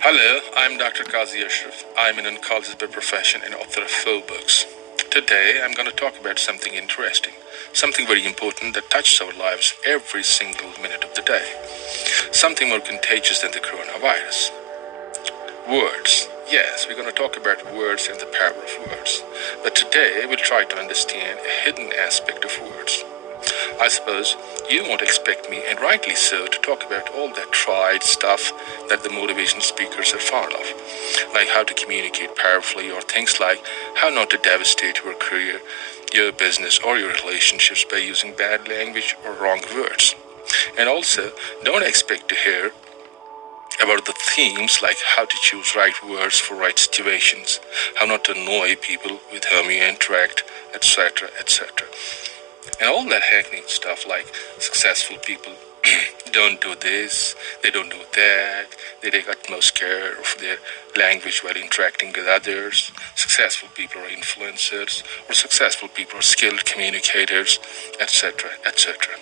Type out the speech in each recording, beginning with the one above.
Hello, I'm Dr. Kazi Ashraf. I'm an oncologist by profession and author of 4 books. Today, I'm going to talk about something interesting, something very important that touches our lives every single minute of the day, something more contagious than the coronavirus. Words. Yes, we're going to talk about words and the power of words. But today, we'll try to understand a hidden aspect of words. I suppose you won't expect me, and rightly so, to talk about all that tried stuff that the motivational speakers are fond of, like how to communicate powerfully or things like how not to devastate your career, your business, or your relationships by using bad language or wrong words. And also, don't expect to hear about the themes like how to choose right words for right situations, how not to annoy people with whom you interact, etc., etc. And all that hackneyed stuff like successful people don't do this, they don't do that, they take utmost care of their language while interacting with others. Successful people are influencers, or successful people are skilled communicators, etc., etc.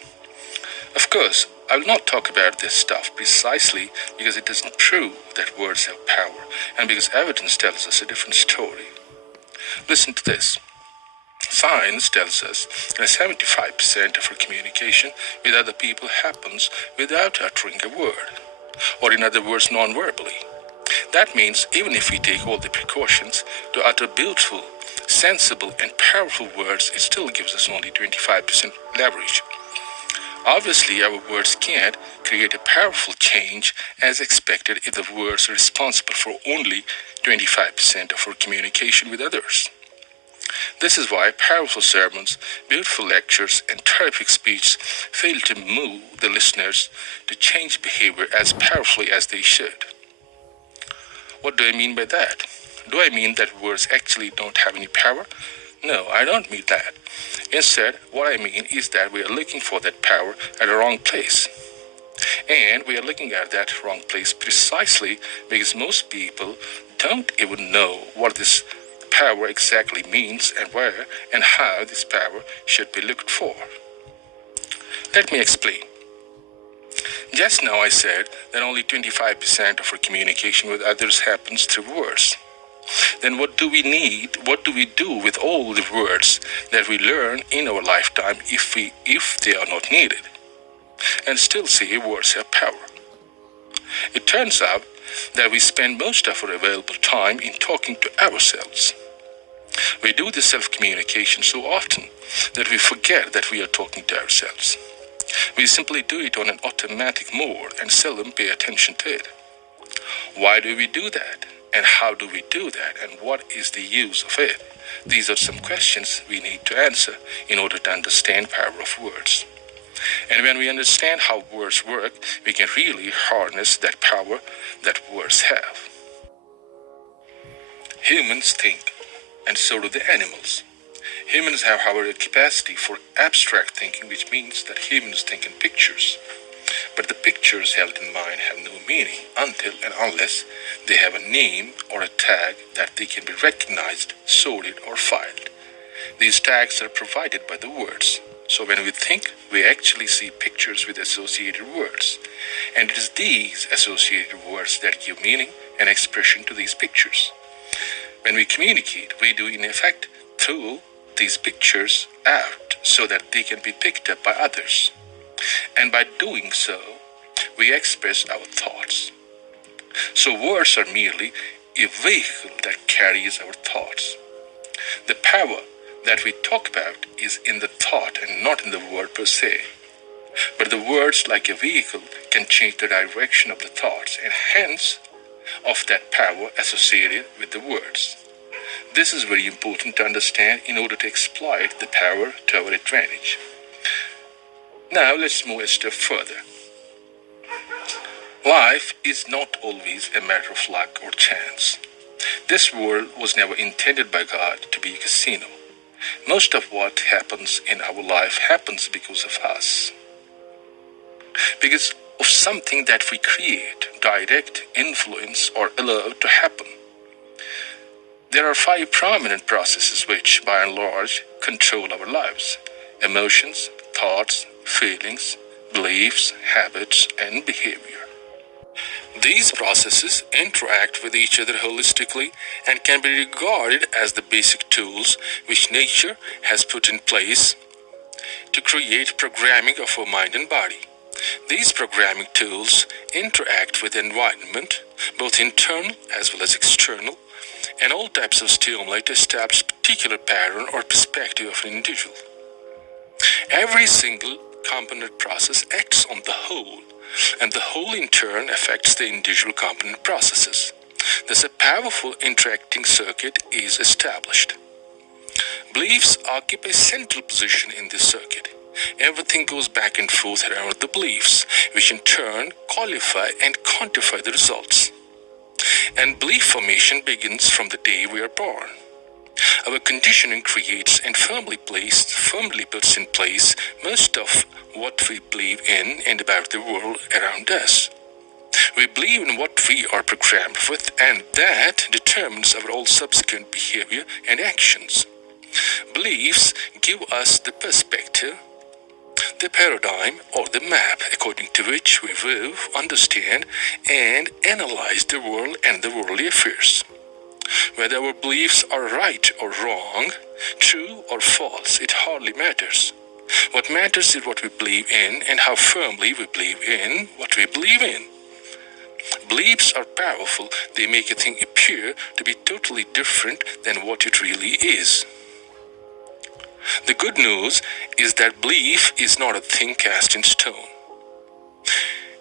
Of course, I will not talk about this stuff precisely because it doesn't prove that words have power, and because evidence tells us a different story. Listen to this. Science tells us that 75% of our communication with other people happens without uttering a word, or in other words, non-verbally. That means even if we take all the precautions to utter beautiful, sensible, and powerful words, it still gives us only 25% leverage. Obviously, our words can't create a powerful change as expected if the words are responsible for only 25% of our communication with others. This is why powerful sermons, beautiful lectures, and terrific speeches fail to move the listeners to change behavior as powerfully as they should. What do I mean by that? Do I mean that words actually don't have any power? No, I don't mean that. Instead, what I mean is that we are looking for that power at the wrong place. And we are looking at that wrong place precisely because most people don't even know what this power exactly means and where and how this power should be looked for. Let me explain. Just now I said that only 25% of our communication with others happens through words. Then what do we need? What do we do with all the words that we learn in our lifetime if they are not needed? And still say words have power. It turns out that we spend most of our available time in talking to ourselves. We do this self-communication so often that we forget that we are talking to ourselves. We simply do it on an automatic mode and seldom pay attention to it. Why do we do that? And how do we do that? And what is the use of it? These are some questions we need to answer in order to understand power of words. And when we understand how words work, we can really harness that power that words have. Humans think, and so do the animals. Humans have, however, a capacity for abstract thinking, which means that humans think in pictures. But the pictures held in mind have no meaning until and unless they have a name or a tag that they can be recognized, sorted, or filed. These tags are provided by the words. So when we think, we actually see pictures with associated words. And it is these associated words that give meaning and expression to these pictures. When we communicate, we do in effect throw these pictures out so that they can be picked up by others. And by doing so, we express our thoughts. So words are merely a vehicle that carries our thoughts. The power that we talk about is in the thought and not in the word per se. But the words, like a vehicle, can change the direction of the thoughts and hence of that power associated with the words. This is very important to understand in order to exploit the power to our advantage. Now let's move a step further. Life is not always a matter of luck or chance. This world was never intended by God to be a casino. Most of what happens in our life happens because of us. Because of something that we create, direct, influence, or allow to happen. There are 5 prominent processes which, by and large, control our lives: emotions, thoughts, feelings, beliefs, habits, and behavior. These processes interact with each other holistically and can be regarded as the basic tools which nature has put in place to create programming of our mind and body. These programming tools interact with the environment, both internal as well as external, and all types of stimuli to establish a particular pattern or perspective of an individual. Every single component process acts on the whole, and the whole in turn affects the individual component processes. Thus, a powerful interacting circuit is established. Beliefs occupy a central position in this circuit. Everything goes back and forth around the beliefs, which in turn qualify and quantify the results. And belief formation begins from the day we are born. Our conditioning creates and firmly puts in place most of what we believe in and about the world around us. We believe in what we are programmed with, and that determines our all subsequent behavior and actions. Beliefs give us the perspective, the paradigm, or the map according to which we view, understand, and analyze the world and the worldly affairs. Whether our beliefs are right or wrong, true or false, it hardly matters. What matters is what we believe in and how firmly we believe in what we believe in. Beliefs are powerful. They make a thing appear to be totally different than what it really is. The good news is that belief is not a thing cast in stone.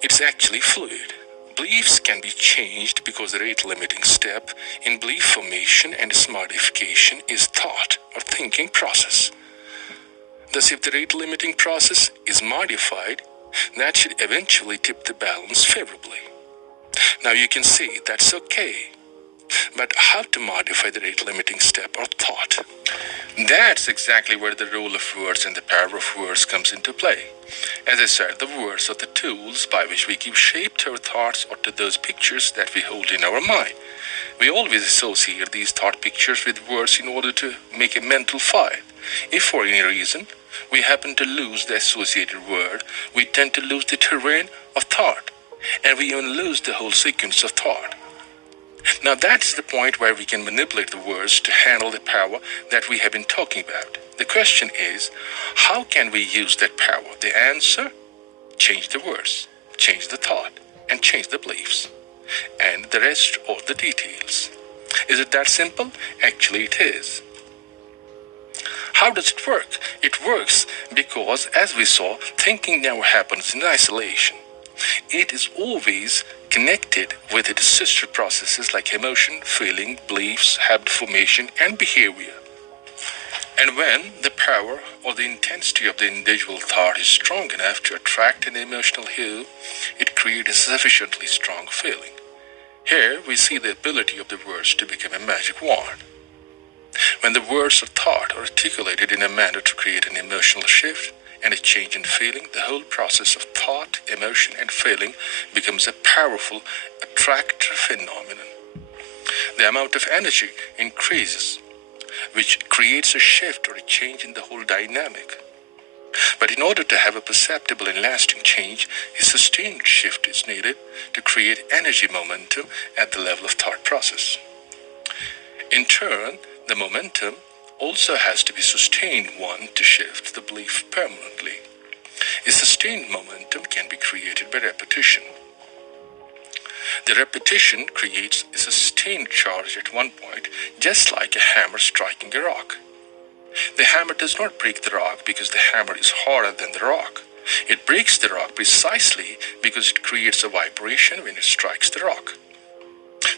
It's actually fluid. Beliefs can be changed because the rate-limiting step in belief formation and its modification is thought or thinking process. Thus, if the rate-limiting process is modified, that should eventually tip the balance favorably. Now you can say that's okay, but how to modify the rate-limiting step or thought? That's exactly where the role of words and the power of words comes into play. As I said, the words are the tools by which we give shape to our thoughts or to those pictures that we hold in our mind. We always associate these thought pictures with words in order to make a mental file. If for any reason we happen to lose the associated word, we tend to lose the terrain of thought, and we even lose the whole sequence of thought. Now that's the point where we can manipulate the words to handle the power that we have been talking about. The question is, how can we use that power? The answer? Change the words, change the thought, and change the beliefs. And the rest are the details. Is it that simple? Actually it is. How does it work? It works because, as we saw, thinking never happens in isolation. It is always connected with its sister processes like emotion, feeling, beliefs, habit formation, and behavior. And when the power or the intensity of the individual thought is strong enough to attract an emotional hue, it creates a sufficiently strong feeling. Here we see the ability of the words to become a magic wand. When the words are thought or articulated in a manner to create an emotional shift and a change in feeling, the whole process of thought, emotion, and feeling becomes a powerful, attractive phenomenon. The amount of energy increases, which creates a shift or a change in the whole dynamic. But in order to have a perceptible and lasting change, a sustained shift is needed to create energy momentum at the level of thought process. In turn, the momentum also has to be sustained one to shift the belief permanently. A sustained momentum can be created by repetition. The repetition creates a sustained charge at one point, just like a hammer striking a rock. The hammer does not break the rock because the hammer is harder than the rock. It breaks the rock precisely because it creates a vibration when it strikes the rock.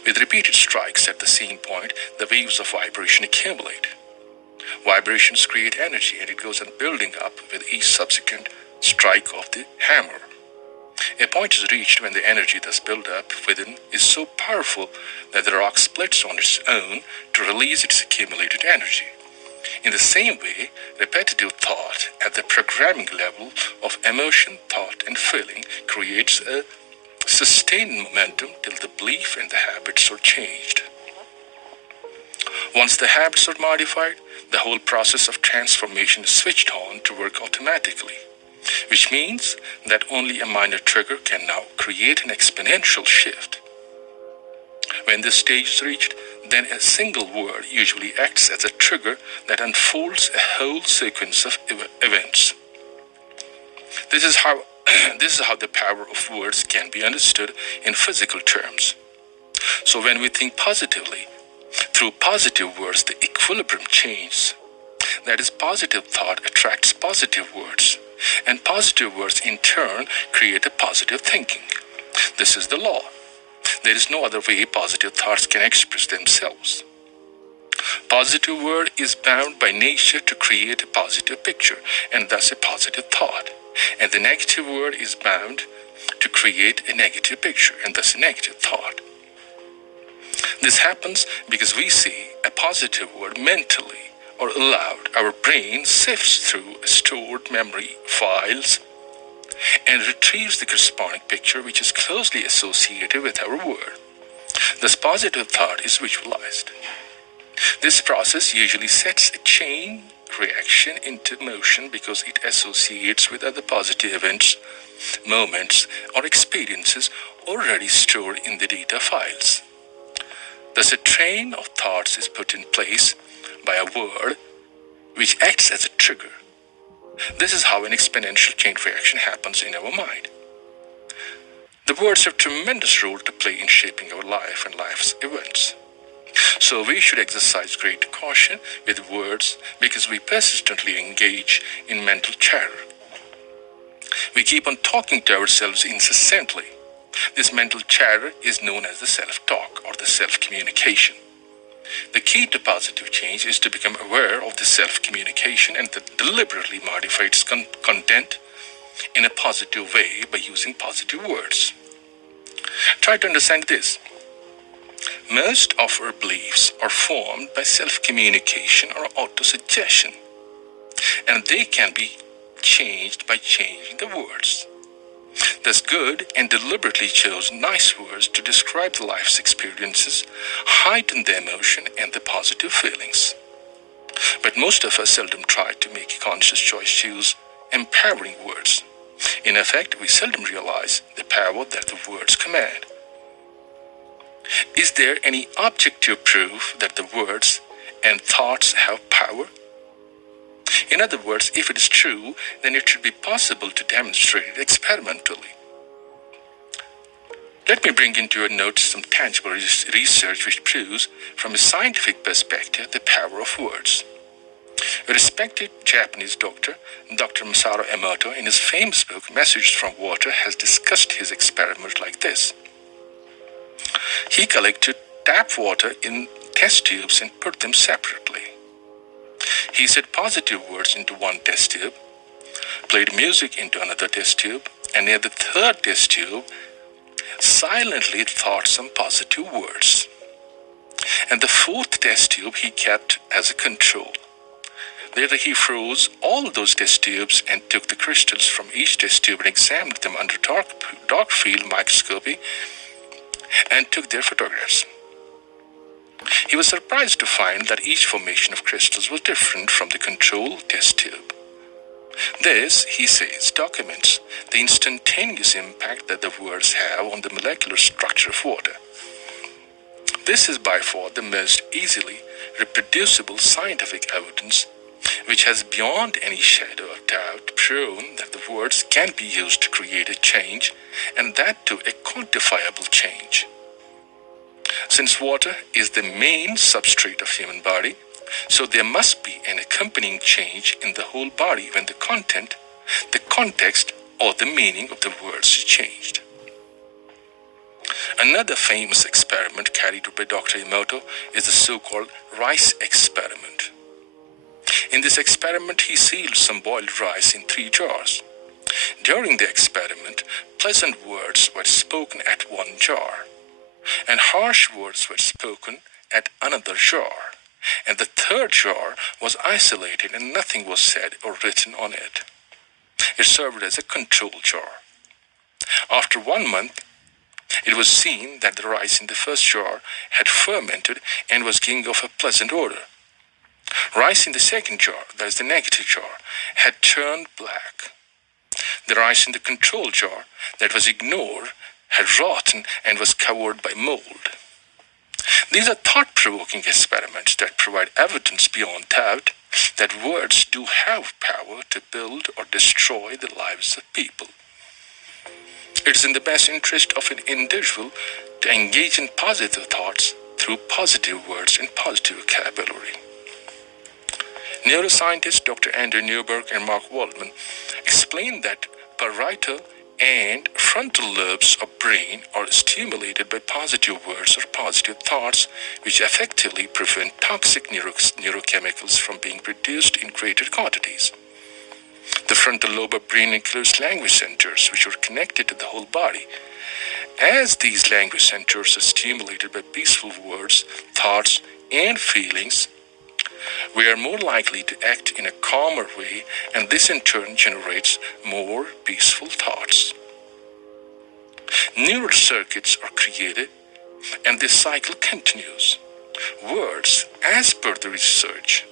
With repeated strikes at the same point, the waves of vibration accumulate. Vibrations create energy, and it goes on building up with each subsequent strike of the hammer. A point is reached when the energy thus built up within is so powerful that the rock splits on its own to release its accumulated energy. In the same way, repetitive thought at the programming level of emotion, thought, and feeling creates a sustained momentum till the belief and the habits are changed. Once the habits are modified, the whole process of transformation is switched on to work automatically. which means that only a minor trigger can now create an exponential shift. When this stage is reached, then a single word usually acts as a trigger that unfolds a whole sequence of events. This is how this is how the power of words can be understood in physical terms. So when we think positively, through positive words the equilibrium changes. That is, positive thought attracts positive words, and positive words in turn create a positive thinking. This is the law. There is no other way positive thoughts can express themselves. Positive word is bound by nature to create a positive picture, and thus a positive thought. And the negative word is bound to create a negative picture, and thus a negative thought. This happens because we see a positive word mentally or aloud. Our brain sifts through stored memory files and retrieves the corresponding picture which is closely associated with our word. This positive thought is visualized. This process usually sets a chain reaction into motion because it associates with other positive events, moments, or experiences already stored in the data files. Thus, a train of thoughts is put in place by a word which acts as a trigger. This is how an exponential chain reaction happens in our mind. The words have a tremendous role to play in shaping our life and life's events. So we should exercise great caution with words because we persistently engage in mental chatter. We keep on talking to ourselves incessantly. This mental chatter is known as the self-talk or the self-communication. The key to positive change is to become aware of the self-communication and to deliberately modify its content in a positive way by using positive words. Try to understand this. Most of our beliefs are formed by self-communication or auto-suggestion, and they can be changed by changing the words. Thus, good and deliberately chose nice words to describe the life's experiences heighten the emotion and the positive feelings. But most of us seldom try to make a conscious choice to use empowering words. In effect, we seldom realize the power that the words command. Is there any objective proof that the words and thoughts have power? In other words, if it is true, then it should be possible to demonstrate it experimentally. Let me bring into your notes some tangible research which proves, from a scientific perspective, the power of words. A respected Japanese doctor, Dr. Masaru Emoto, in his famous book Messages from Water, has discussed his experiment like this. He collected tap water in test tubes and put them separately. He said positive words into one test tube, played music into another test tube, and near the third test tube, silently thought some positive words. And the fourth test tube he kept as a control. Later he froze all those test tubes and took the crystals from each test tube and examined them under dark field microscopy and took their photographs. He was surprised to find that each formation of crystals was different from the control test tube. This, he says, documents the instantaneous impact that the words have on the molecular structure of water. This is by far the most easily reproducible scientific evidence which has beyond any shadow of doubt shown that the words can be used to create a change, and that too a quantifiable change. Since water is the main substrate of human body, so there must be an accompanying change in the whole body when the content, the context, or the meaning of the words is changed. Another famous experiment carried out by Dr. Emoto is the so-called rice experiment. In this experiment, he sealed some boiled rice in 3 jars. During the experiment, pleasant words were spoken at one jar, and harsh words were spoken at another jar, and the third jar was isolated and nothing was said or written on it. It served as a control jar. After 1 month, it was seen that the rice in the first jar had fermented and was giving off a pleasant odor. Rice in the second jar, that is the negative jar, had turned black. The rice in the control jar that was ignored had rotten and was covered by mold. These are thought-provoking experiments that provide evidence beyond doubt that words do have power to build or destroy the lives of people. It is in the best interest of an individual to engage in positive thoughts through positive words and positive vocabulary. Neuroscientists Dr. Andrew Newberg and Mark Waldman explain that parietal and frontal lobes of brain are stimulated by positive words or positive thoughts, which effectively prevent toxic neurochemicals from being produced in greater quantities. The frontal lobe of brain includes language centers, which are connected to the whole body. As these language centers are stimulated by peaceful words, thoughts, and feelings, we are more likely to act in a calmer way, and this in turn generates more peaceful thoughts. Neural circuits are created, and this cycle continues. Words, as per the research,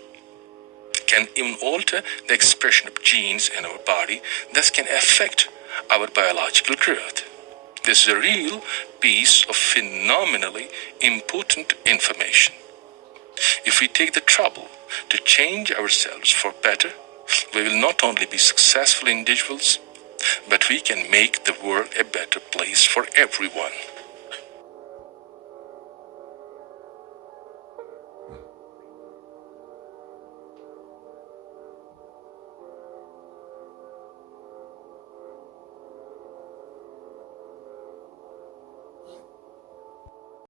can even alter the expression of genes in our body, thus can affect our biological growth. This is a real piece of phenomenally important information. If we take the trouble to change ourselves for better, we will not only be successful individuals, but we can make the world a better place for everyone.